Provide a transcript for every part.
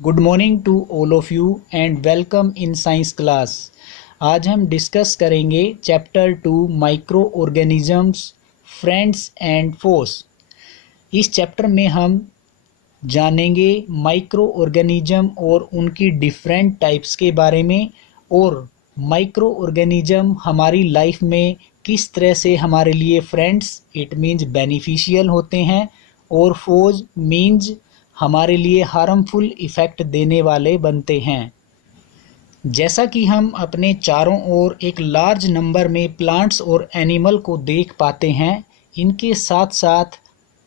Good morning to all of you and welcome in science class. आज हम discuss करेंगे chapter 2 microorganisms friends and foes. इस chapter में हम जानेंगे माइक्रो ऑर्गेनिज्म और उनकी डिफरेंट टाइप्स के बारे में, और माइक्रो ऑर्गेनिज्म हमारी लाइफ में किस तरह से हमारे लिए फ्रेंड्स इट मीन्स बेनिफिशियल होते हैं, और फोज मीन्स हमारे लिए हार्मफुल इफ़ेक्ट देने वाले बनते हैं। जैसा कि हम अपने चारों ओर एक लार्ज नंबर में प्लांट्स और एनिमल को देख पाते हैं, इनके साथ साथ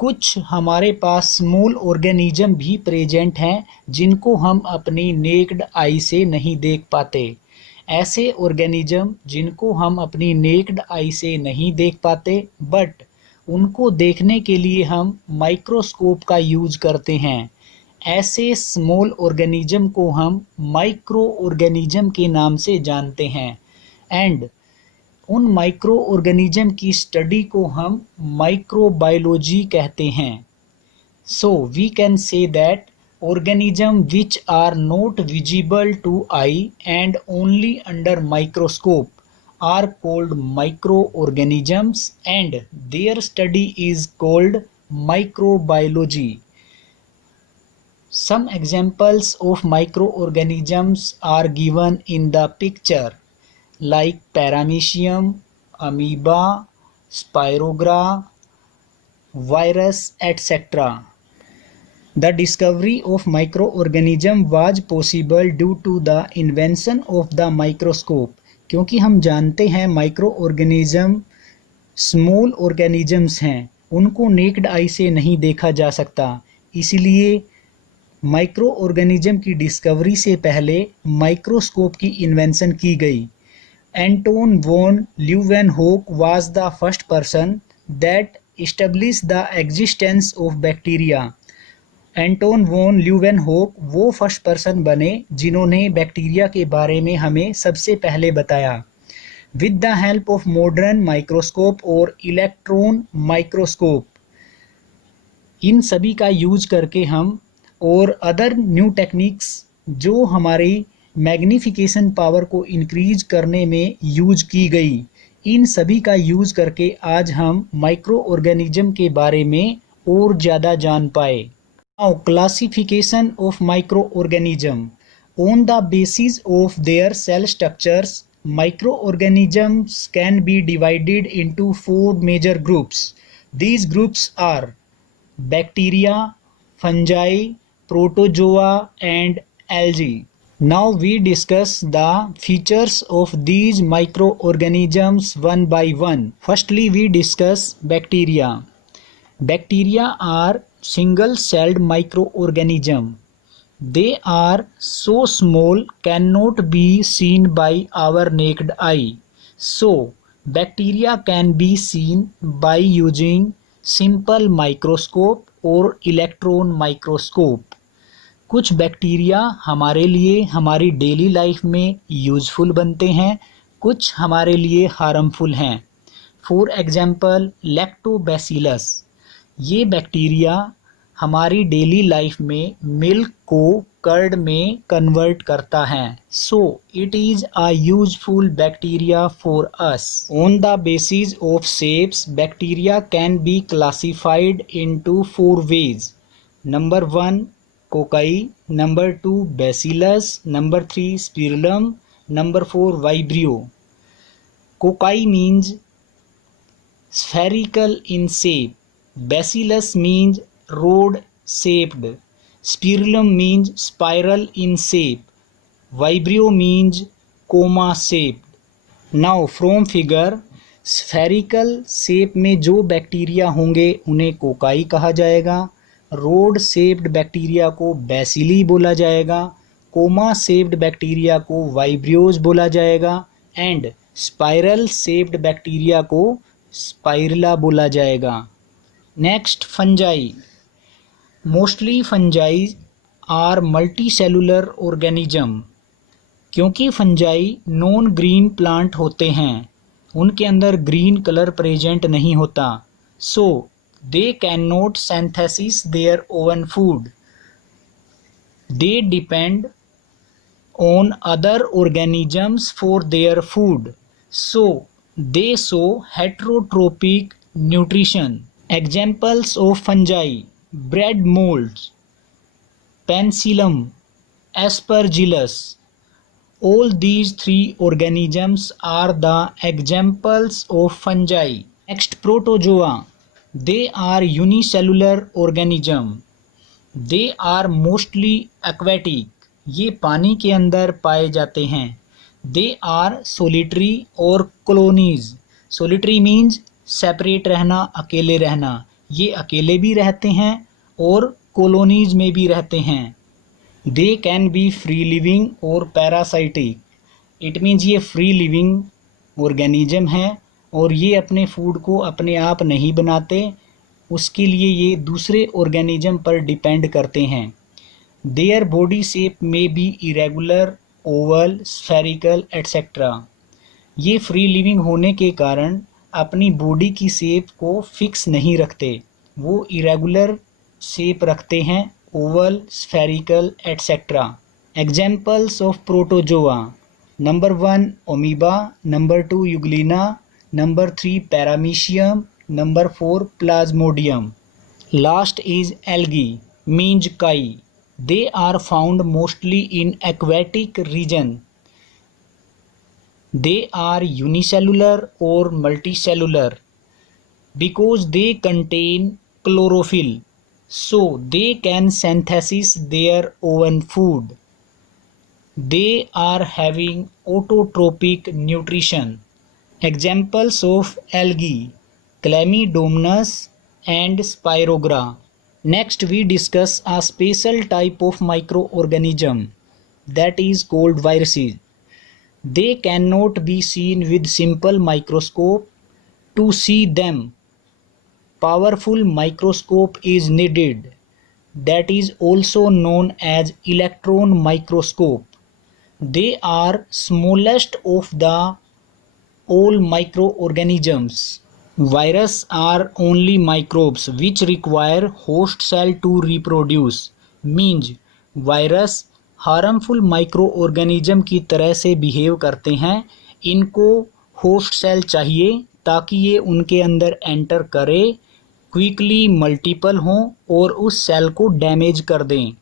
कुछ हमारे पास स्मॉल ऑर्गेनिज्म भी प्रेजेंट हैं जिनको हम अपनी नेक्ड आई से नहीं देख पाते। ऐसे ऑर्गेनिज्म जिनको हम अपनी नेक्ड आई से नहीं देख पाते, बट उनको देखने के लिए हम माइक्रोस्कोप का यूज करते हैं। ऐसे स्मॉल ऑर्गेनिज्म को हम माइक्रो ऑर्गेनिज्म के नाम से जानते हैं, एंड उन माइक्रो ऑर्गेनिज्म की स्टडी को हम माइक्रोबायोलॉजी कहते हैं। So we can say that organisms which are not visible to eye and only under microscope are called microorganisms, and their study is called microbiology. Some examples of microorganisms are given in the picture, like paramecium, amoeba, spirogra, virus, etc. The discovery of microorganism was possible due to the invention of the microscope. क्योंकि हम जानते हैं micro organism small organisms हैं, उनको necked आई से नहीं देखा जा सकता, इसलिए माइक्रो ऑर्गेनिज्म की डिस्कवरी से पहले माइक्रोस्कोप की इन्वेंशन की गई। Anton van Leeuwenhoek was the first person that established the existence of bacteria. Anton van Leeuwenhoek वो फर्स्ट पर्सन बने जिन्होंने बैक्टीरिया के बारे में हमें सबसे पहले बताया। With the help of modern microscope और इलेक्ट्रॉन माइक्रोस्कोप, इन सभी का यूज करके हम और अदर न्यू टेक्निक्स जो हमारी मैग्नीफिकेशन पावर को इंक्रीज करने में यूज की गई, इन सभी का यूज करके आज हम माइक्रो ऑर्गेनिज्म के बारे में और ज़्यादा जान पाए। Now, classification of microorganism. On the basis of their cell structures, microorganisms can be divided into 4 major groups. These groups are bacteria, fungi, protozoa, and algae. Now we discuss the features of these microorganisms one by one. Firstly, we discuss bacteria. Bacteria are single-celled microorganism. They are so small cannot be seen by our naked eye. So, bacteria can be seen by using simple microscope or electron microscope. कुछ bacteria हमारे लिए हमारी daily life में useful बनते हैं, कुछ हमारे लिए हार्मफुल हैं। फॉर एग्जाम्पल लैक्टोबैसिलस, ये बैक्टीरिया हमारी डेली लाइफ में मिल्क को कर्ड में कन्वर्ट करता है। So it is a useful bacteria for us. On the basis of shapes, bacteria can be classified into 4 ways. Number 1 cocci, number 2 bacillus, number 3 spirillum, number 4 vibrio. Cocci means spherical in shape, Bacillus means rod-shaped, Spirillum means spiral in shape, Vibrio means comma-shaped. Now from figure, spherical shape में जो bacteria होंगे उन्हें cocci कहा जाएगा, road shaped bacteria को bacilli बोला जाएगा, comma shaped bacteria को वाइब्रियोज बोला जाएगा, एंड स्पाइरल शेप्ड बैक्टीरिया को स्पाइरला बोला जाएगा। Next, fungi. Mostly fungi are multicellular organism. क्योंकि फंजाई नॉन ग्रीन प्लांट होते हैं, उनके अंदर ग्रीन कलर प्रेजेंट नहीं होता, so they can not synthesis their own food. They depend on other organisms for their food, so they show heterotrophic nutrition. Examples of fungi: bread molds, Penicillium, Aspergillus. All these three organisms are the examples of fungi. Next, protozoa. They are unicellular organisms. They are mostly aquatic. ये पानी के अंदर पाए जाते हैं. They are solitary or colonies. Solitary means separate रहना, अकेले रहना. ये अकेले भी रहते हैं और colonies में भी रहते हैं. They can be free living और parasitic. It means ये free living organism है और ये अपने फूड को अपने आप नहीं बनाते, उसके लिए ये दूसरे ऑर्गेनिज्म पर डिपेंड करते हैं. Their body shape may be irregular, oval, spherical etcetera. ये फ्री लिविंग होने के कारण अपनी बॉडी की शेप को फिक्स नहीं रखते, वो इरेगुलर शेप रखते हैं, Oval, spherical etcetera. Examples of protozoa: number 1 amoeba, number 2 Euglena, number 3 paramecium, number 4 Plasmodium. Last is algae, means kai. They are found mostly in aquatic region. They are unicellular or multicellular because they contain chlorophyll, so they can synthesize their own food. They are having autotrophic nutrition. Examples of algae: Chlamydomonas and Spirogra. Next we discuss a special type of microorganism that is called viruses. They cannot be seen with simple microscope. To see them, powerful microscope is needed. That is also known as electron microscope. They are smallest of the all microorganisms. Viruses are only microbes which require host cell to reproduce. Means virus harmful micro organism की तरह से behave करते हैं. इनको host cell चाहिए ताकि ये उनके अंदर एंटर करे, क्विकली मल्टीपल हों और उस सेल को डैमेज कर दें.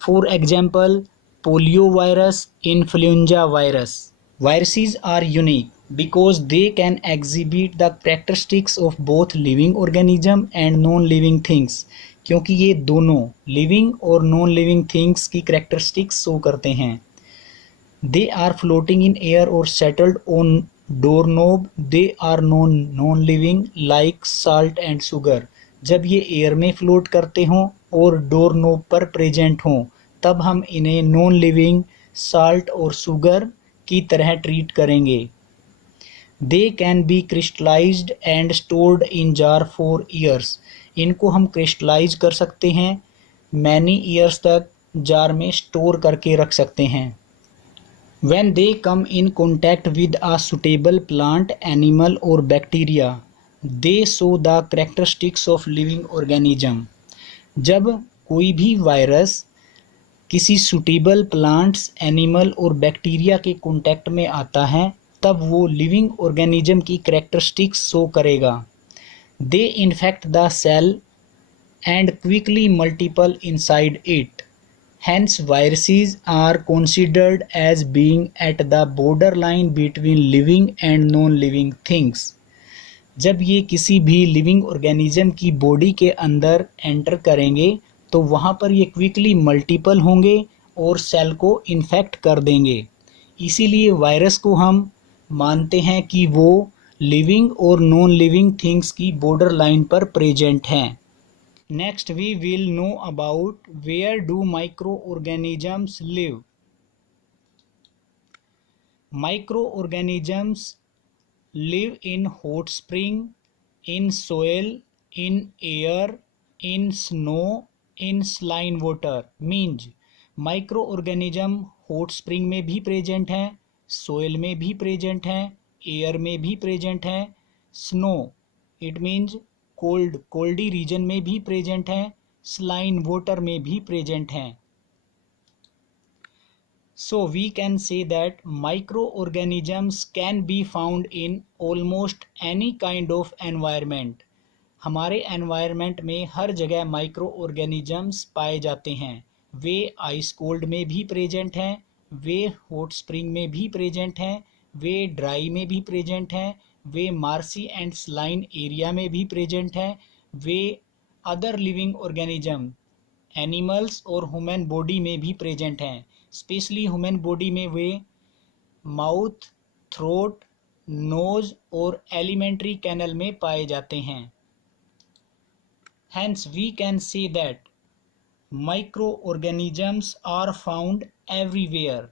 For example polio virus, influenza virus. Viruses are unique because they can exhibit the characteristics of both living organism and non-living things. क्योंकि ये दोनों लिविंग और नॉन लिविंग थिंग्स की कैरेक्टरिस्टिक्स शो करते हैं. They are floating in air or settled on doorknob. They are non-living like salt and sugar. जब ये air में फ्लोट करते हों और डोर नोब पर प्रेजेंट हों तब हम इन्हें नॉन लिविंग, साल्ट और शुगर की तरह ट्रीट करेंगे. They can be crystallised and stored in jar for years. इनको हम क्रिस्टलाइज कर सकते हैं, मैनी ईयर्स तक जार में स्टोर करके रख सकते हैं. When they come in contact with a suitable plant, animal और bacteria, they show the characteristics of living organism. जब कोई भी वायरस किसी सुटेबल प्लांट्स, एनिमल और बैक्टीरिया के कॉन्टैक्ट में आता है तब वो लिविंग ऑर्गेनिज्म की कैरेक्टरिस्टिक्स शो करेगा. They infect the cell and quickly multiple inside it. Hence viruses are considered as being at the borderline between living and non-living things. जब ये किसी भी लिविंग ऑर्गेनिज्म की बॉडी के अंदर एंटर करेंगे तो वहाँ पर ये क्विकली मल्टीपल होंगे और सेल को इन्फेक्ट कर देंगे. इसीलिए वायरस को हम मानते हैं कि वो लिविंग और नॉन लिविंग थिंग्स की बॉर्डर लाइन पर प्रेजेंट हैं. Next we will know about where do micro organisms live. Micro organisms live in hot spring, in soil, in air, in snow, in saline water. Means micro organism hot spring में भी present हैं, soil में भी present हैं, air में भी present हैं, snow it means Koldi reason में भी प्रेजेंट हैं, सलाइन वाटर में भी प्रेजेंट हैं. So we can say that microorganisms can be found in almost any kind of environment. हमारे एनवायरनमेंट में हर जगह माइक्रो ऑर्गेनिजम्स पाए जाते हैं। वे आइस कोल्ड में भी प्रेजेंट हैं, वे हॉट स्प्रिंग में भी प्रेजेंट हैं, वे ड्राई में भी प्रेजेंट हैं, वे मार्सी एंड स्लाइन एरिया में भी प्रेजेंट हैं, वे अदर लिविंग ऑर्गेनिज्म एनिमल्स और ह्यूमन बॉडी में भी प्रेजेंट हैं। स्पेशली ह्यूमन बॉडी में वे माउथ, थ्रोट, नोज और एलिमेंट्री कैनल में पाए जाते हैं। Hence we can say that microorganisms are found everywhere.